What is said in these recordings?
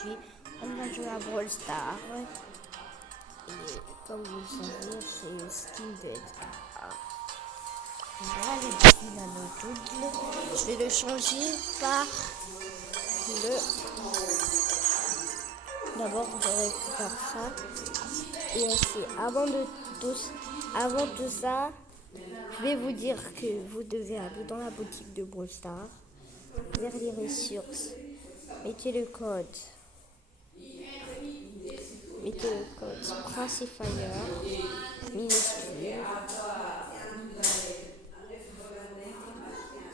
aujourd'hui, on va jouer à Brawl Stars. Et comme vous le savez, c'est skin de Edgar. Voilà le skin à nos doubles. Je vais le changer par le... D'abord, je récupère ça. Et aussi, avant tout ça, je vais vous dire que vous devez aller dans la boutique de Brawl Stars, vers les ressources, mettez le code. Mettez le code Princifier minuscule.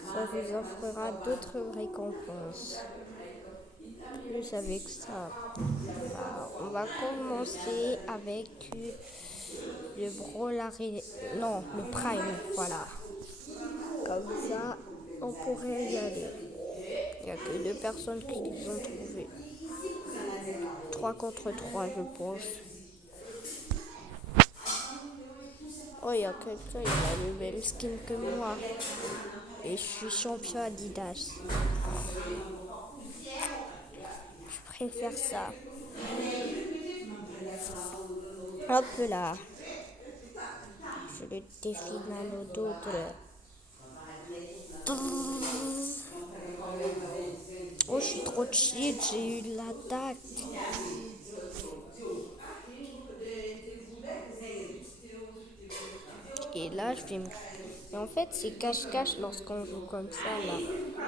Ça vous offrira d'autres récompenses. Plus avec ça. On va commencer avec le Brawler. Non, le Prime. Voilà. Comme ça, on pourrait y aller. Il n'y a que 2 personnes qui les ont trouvées. 3 contre 3, je pense. Oh, il y a quelqu'un, il a le même skin que moi. Et je suis champion Adidas. Je préfère ça. Hop là. Je le défile dans le dos Oh, je suis trop cheat, j'ai eu de l'attaque. Et là, je vais me... Et en fait, c'est cache-cache lorsqu'on joue comme ça, là.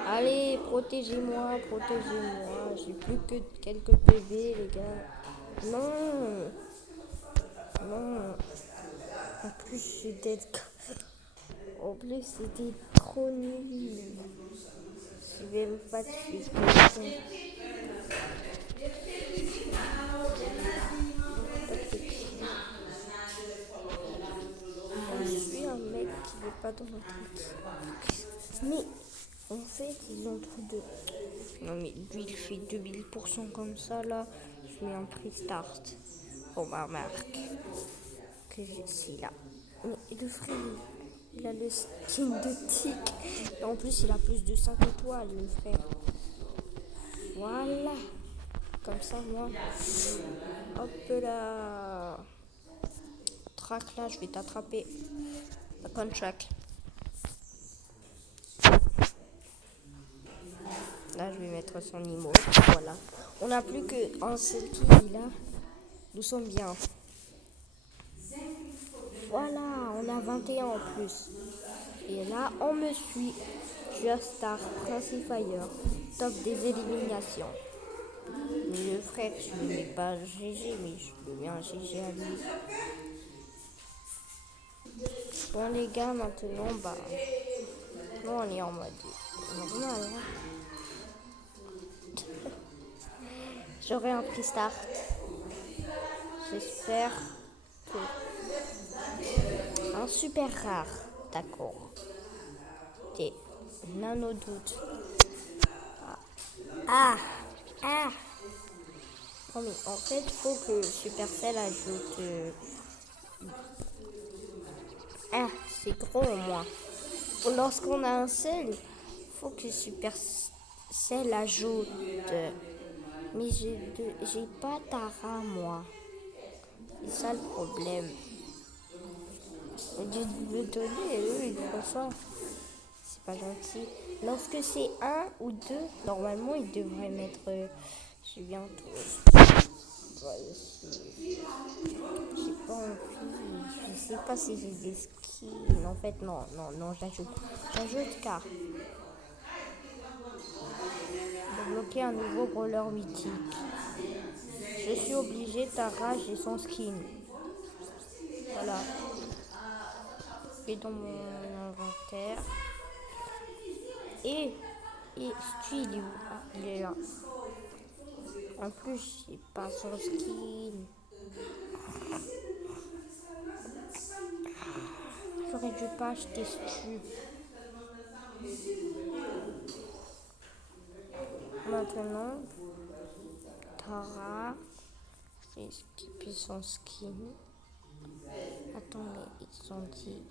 Allez, protégez-moi, protégez-moi. J'ai plus que quelques PV, les gars. Non. Non. En plus, c'était trop nul. Je vais me fatiguer. Je suis un mec qui n'est pas dans notre équipe. Mais en fait, ils ont trop de... Non mais lui, il fait 2000% comme ça, là. Je mets un prix start pour ma marque. Que je suis là. Mais le frère, il a le skin de tic. Et en plus, il a plus de 5 étoiles, le frère. Voilà. Comme ça, moi. Hop là. Track là, je vais t'attraper. Contract. Là, je vais mettre son emote. Voilà. On n'a plus qu'un seul kill là. Nous sommes bien. Voilà, on a 21 en plus. Et là, on me suit. Je suis à Star, Princifier, top des éliminations. Mais le frère, je ne mets pas GG, mais je peux bien GG à lui. Bon les gars, maintenant, nous on est en mode normal. Hein. J'aurai un prix start. J'espère que... Un super rare, d'accord. Des nano-doutes. Ah. Non mais en fait, il faut que Supercell ajoute... c'est gros au moins. Lorsqu'on a un seul, il faut que Supercell ajoute... Mais j'ai pas Tara, moi. C'est ça le problème. Au lieu de me donner, eux, ils font ça. C'est pas gentil. Lorsque c'est 1 ou 2, normalement, ils devraient mettre... j'ai bientôt... J'ai pas envie. Je sais pas si j'ai des skins. En fait, non, j'ajoute. J'ajoute car... Débloquer un nouveau brawler mythique. Je suis obligé, Tara, j'ai son skin. Voilà. Et dans mon inventaire. Et Stu, il est où? Ah, il est là. En plus, j'ai pas son skin. J'aurais dû pas acheter Stu. Maintenant, Tara, je vais skipper son skin. Attends, mais ils ont dit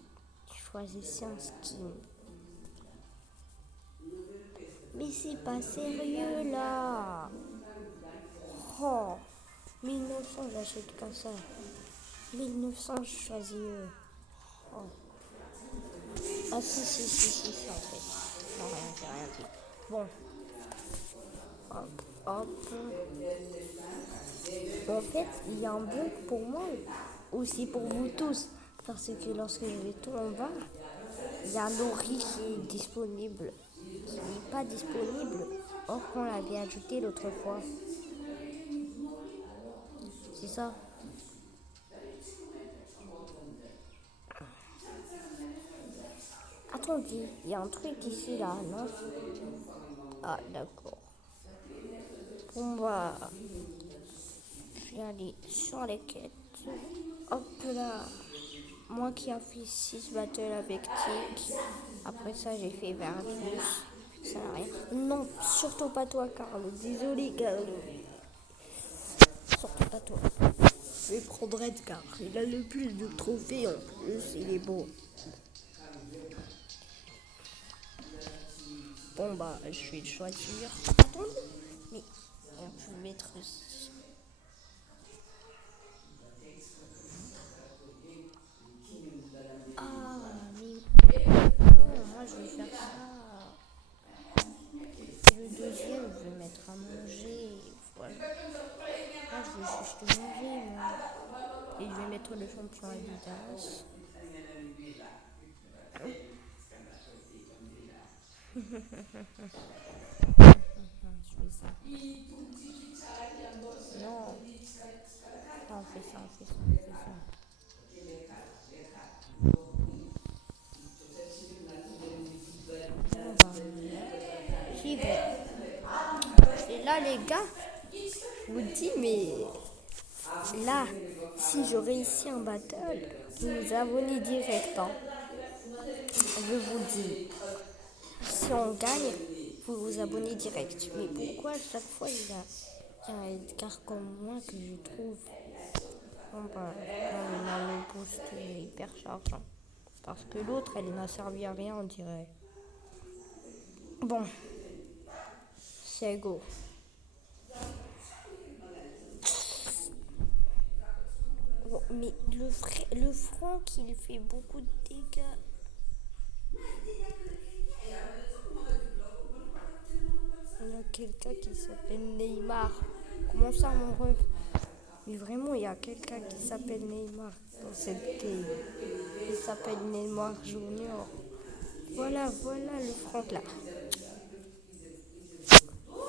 choisissez un skin. Mais c'est pas sérieux là. 1900, j'achète pas ça. 1900, je choisis. Oh. Ah si, en fait. Non, rien, j'ai rien dit. Bon, hop, hop. En fait, il y a un bug pour moi, aussi pour vous tous. Parce que lorsque je vais tout en bas, il y a Laurie qui est disponible. Qui n'est pas disponible. Or qu'on l'avait ajouté l'autre fois. C'est ça. Attendez, il y a un truc ici là, non? Ah, d'accord. Bon bah, je vais aller sur les quêtes. Hop là. Moi qui a fait 6 battles avec Tic. Après ça, j'ai fait Vertus. Ça n'a rien. Non, surtout pas toi, Carlo. Désolé, Carlo. Surtout pas toi. Je vais prendre Edgar. Il a le plus de trophées en plus. Il est beau. Bon bah, je vais le choisir. Attendez. Mais on peut mettre... Ah, mais... Non, moi je vais faire ça. Et le deuxième, je vais mettre à manger. Voilà. Là, je vais juste manger, moi. Et je vais mettre le champion Adidas. Je fais ça. Non. On fait ça, on fait ça, on fait ça. Bon, bah, j'y vais. Et là, les gars, je vous dis, mais là, si je réussis un battle, vous vous abonnez direct. Hein. Je vous dis, si on gagne, vous vous abonnez direct. Mais pourquoi à chaque fois il y a un Edgar comme moi que je trouve bon, bah, on a le boost hyper chargeant. Parce que l'autre, elle n'a servi à rien, on dirait. Bon, c'est go. Bon, mais le front qu'il fait beaucoup de dégâts. Il y a quelqu'un qui s'appelle Neymar. Comment ça, mon ref? Mais vraiment, il y a quelqu'un qui s'appelle Neymar dans cette game. Il s'appelle Neymar Junior. Voilà, voilà le front là.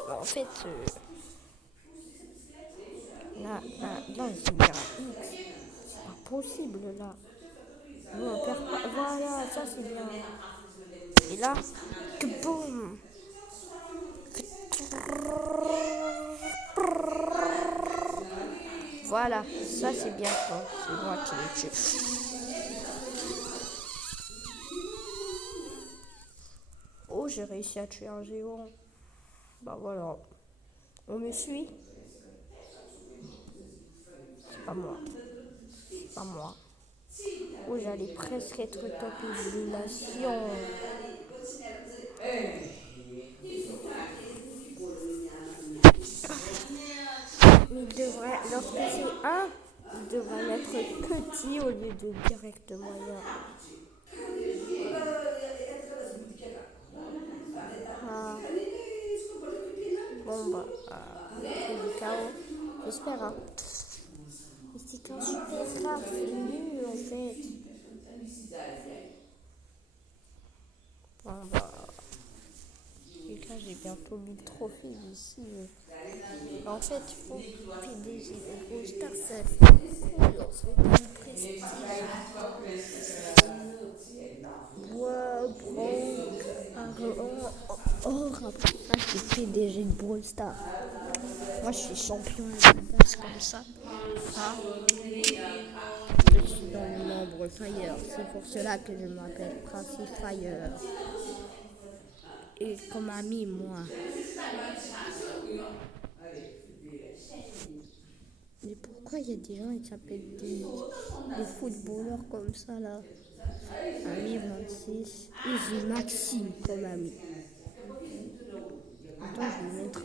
En fait, là, c'est bien X. C'est pas possible là. Non, on perd pas. Voilà, ça c'est bien. Et là, que boum. Voilà, ça c'est bien fort. C'est moi qui l'ai tué. Oh, j'ai réussi à tuer un géant. Bah voilà. On me suit? C'est pas moi. C'est pas moi. Oh, j'allais presque être top élimination. Mais il devrait, lorsque c'est un, il devrait mettre petit au lieu de direct moyen. Ah. Bon bah, c'est du chaos. J'espère, hein. Mais c'est qu'un super rare, c'est nul en fait. Bon bah, et là j'ai bientôt 1000 trophées ici. En fait, il faut PDG de Brawl Stars, ça fait cool, on se fait du prestige. Bois, bronze, argent, or, après ça, je suis PDG de Brawl Stars. Moi, je suis champion de base comme ça. Ah. Je suis dans le membre Fire. C'est pour cela que je m'appelle Princi Fire. Et comme ami, moi. Mais pourquoi il y a des gens qui s'appellent des footballeurs comme ça là? Ami 26. Et j'ai Maxime comme ami. Attends, je vais mettre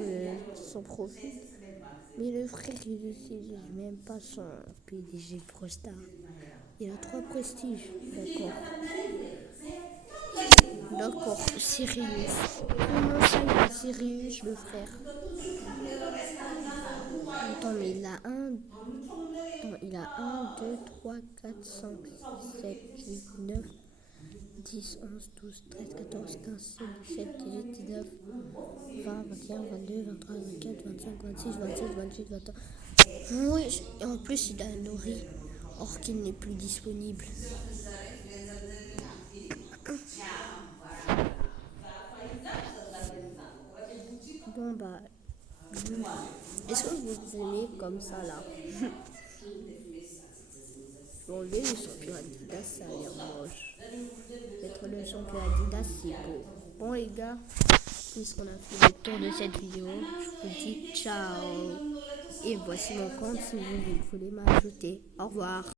son profil. Mais le frère, il utilise même pas son PDG ProStar. Il a 3 prestiges. D'accord. D'accord, Sirius. Comment ça, il a Sirius, le frère? Attends, mais il a un. Attends, il a 1, 2, 3, 4, 5, 6, 7, 8, 9, 10, 11, 12, 13, 14, 15, 16, 17, 18, 19, 20, 21, 22, 23, 24, 25, 26, 27, 28, 29. Ouais, et en plus, il a un Nori, or qu'il n'est plus disponible. Bon, bah, est-ce que vous aimez comme ça là? Je vais enlever le champion Adidas, ça a l'air moche. Mettre le champion Adidas, c'est beau. Bon, les gars, puisqu'on a fait le tour de cette vidéo, je vous dis ciao. Et voici mon compte si vous voulez m'ajouter. Au revoir.